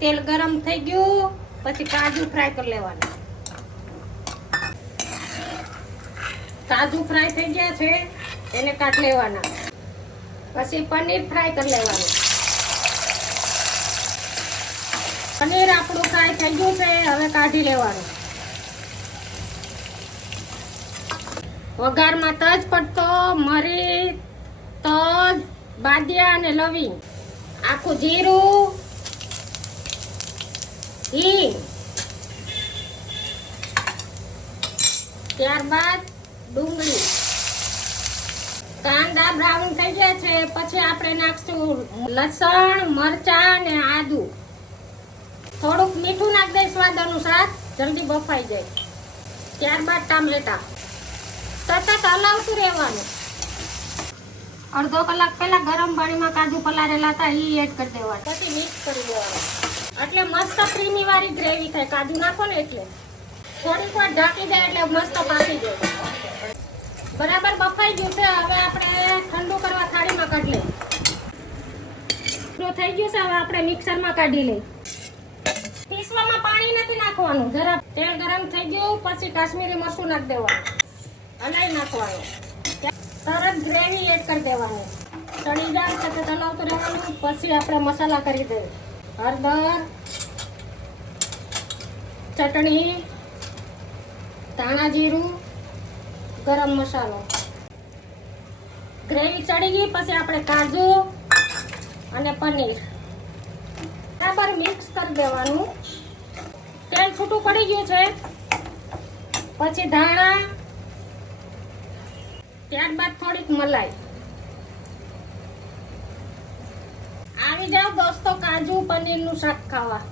તેલ ગરમ થઈ ગયું, પછી કાજુ ફ્રાય કરી લેવાના. કાજુ ફ્રાય થઈ ગયા છે, એને કાઢી લેવાના. પછી પનીર ફ્રાય કરી લેવાનું. પનીર આપણું ફ્રાય થઈ ગયું છે, હવે કાઢી લેવાનું. વઘારમાં તજ પત્તો, મરી, તજ, બાદિયા અને લવિંગ, આખું જીરું, હિંગ, ત્યારબાદ ડુંગળી. કાંદા બ્રાઉન થઈ ગયા છે, પછી આપણે નાખશું લસણ, મરચાં અને આદુ. થોડુંક મીઠું નાખી દઈ સ્વાદ અનુસાર, જલ્દી બફાઈ જાય. ત્યારબાદ ટામેટા. સતત હલાવતું રહેવાનું. અડધો કલાક પહેલા ગરમ પાણીમાં કાજુ પલાળેલા હતા એ એડ કરી દેવાના. પછી મિક્સ કરી દેવાનું. એટલે મસ્ત ક્રીમી વાળી ગ્રેવી થાય. કાજુ નાખો ને એટલે થોડીક વાર ઢાંકી દે એટલે મસ્ત પાકી જાય. બરાબર બફાઈ ગયું છે. હવે આપણે ઠંડુ કરવા થાળીમાં કાઢી લઈએ. થઈ ગયું છે, હવે આપણે મિક્સરમાં કાઢી લઈએ. પીસવામાં પાણી નથી નાખવાનું. જરા તેલ ગરમ થઈ ગયું, પછી કાશ્મીરી મરચું નાખી દેવાનું. હલાવી નાખવાનું. તરત ગ્રેવી એડ કરી દેવાની. ચડી જાય સાથે હલાવતું રહેવાનું. પછી આપણે મસાલા કરી દઈએ. હળદર, ચટણી, ધાણા જીરું, ગરમ મસાલો. ગ્રેવી ચડી ગઈ, પછી આપણે કાજુ અને પનીર બરાબર મિક્સ કરી દેવાનું. તેલ છૂટું પડી ગયું છે, પછી ધાણા, ત્યારબાદ થોડીક મલાઈ. આવી જાવ દોસ્તો કાજુ પનીરનું શાક ખાવા.